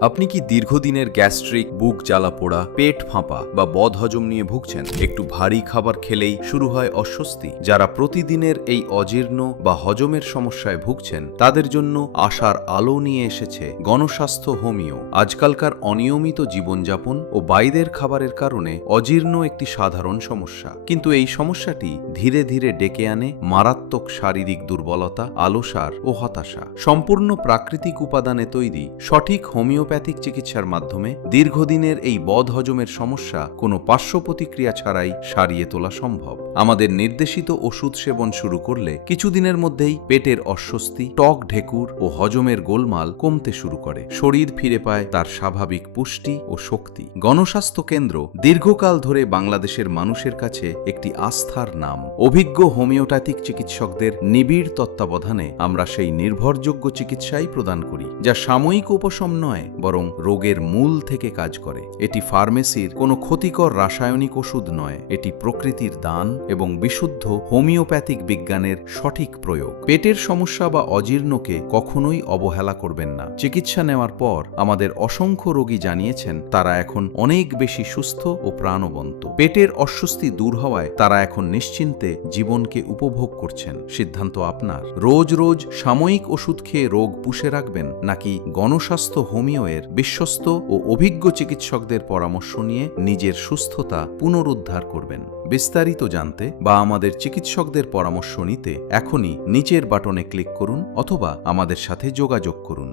আপনি কি দীর্ঘদিনের গ্যাস্ট্রিক, বুক জ্বালাপোড়া, পেট ফাঁপা বা বদহজম নিয়ে ভুগছেন? একটু ভারী খাবার খেলেই শুরু হয় অস্বস্তি? যারা প্রতিদিনের এই অজীর্ণ বা হজমের সমস্যায় ভুগছেন তাদের জন্য আশার আলো নিয়ে এসেছে গণস্বাস্থ্য হোমিও। আজকালকার অনিয়মিত জীবনযাপন ও বাইরের খাবারের কারণে অজীর্ণ একটি সাধারণ সমস্যা, কিন্তু এই সমস্যাটি ধীরে ধীরে ডেকে আনে মারাত্মক শারীরিক দুর্বলতা, আলসার ও হতাশা। সম্পূর্ণ প্রাকৃতিক উপাদানে তৈরি সঠিক হোমিওপ্যাথিক চিকিৎসার মাধ্যমে দীর্ঘদিনের এই বদহজমের সমস্যা কোনো পার্শ্ব প্রতিক্রিয়া ছাড়াই সারিয়ে তোলা সম্ভব। আমাদের নির্দেশিত ওষুধ সেবন শুরু করলে কিছুদিনের মধ্যেই পেটের অস্বস্তি, টক ঢেকুর ও হজমের গোলমাল কমতে শুরু করে। শরীর ফিরে পায় তার স্বাভাবিক পুষ্টি ও শক্তি। গণস্বাস্থ্য কেন্দ্র দীর্ঘকাল ধরে বাংলাদেশের মানুষের কাছে একটি আস্থার নাম। অভিজ্ঞ হোমিওপ্যাথিক চিকিৎসকদের নিবিড় তত্ত্বাবধানে আমরা সেই নির্ভরযোগ্য চিকিৎসাই প্রদান করি, যা সাময়িক উপশম নয়, বরং রোগের মূল থেকে কাজ করে। এটি ফার্মেসির কোনো ক্ষতিকর রাসায়নিক ওষুধ নয়, এটি প্রকৃতির দান এবং বিশুদ্ধ হোমিওপ্যাথিক বিজ্ঞানের সঠিক প্রয়োগ। পেটের সমস্যা বা অজীর্ণকে কখনোই অবহেলা করবেন না। চিকিৎসা নেওয়ার পর আমাদের অসংখ্য রোগী জানিয়েছেন তারা এখন অনেক বেশি সুস্থ ও প্রাণবন্ত। পেটের অস্বস্তি দূর হওয়ায় তারা এখন নিশ্চিন্তে জীবনকে উপভোগ করছেন। সিদ্ধান্ত আপনার। রোজ রোজ সাময়িক ওষুধ খেয়ে রোগ পুষে রাখবেন, নাকি গণস্বাস্থ্য হোমিওয়ের বিশ্বস্ত ও অভিজ্ঞ চিকিৎসকদের পরামর্শ নিয়ে নিজের সুস্থতা পুনরুদ্ধার করবেন? বিস্তারিত জানতে বা আমাদের চিকিৎসকদের পরামর্শ নিতে এখনই নিচের বাটনে ক্লিক করুন অথবা আমাদের সাথে যোগাযোগ করুন।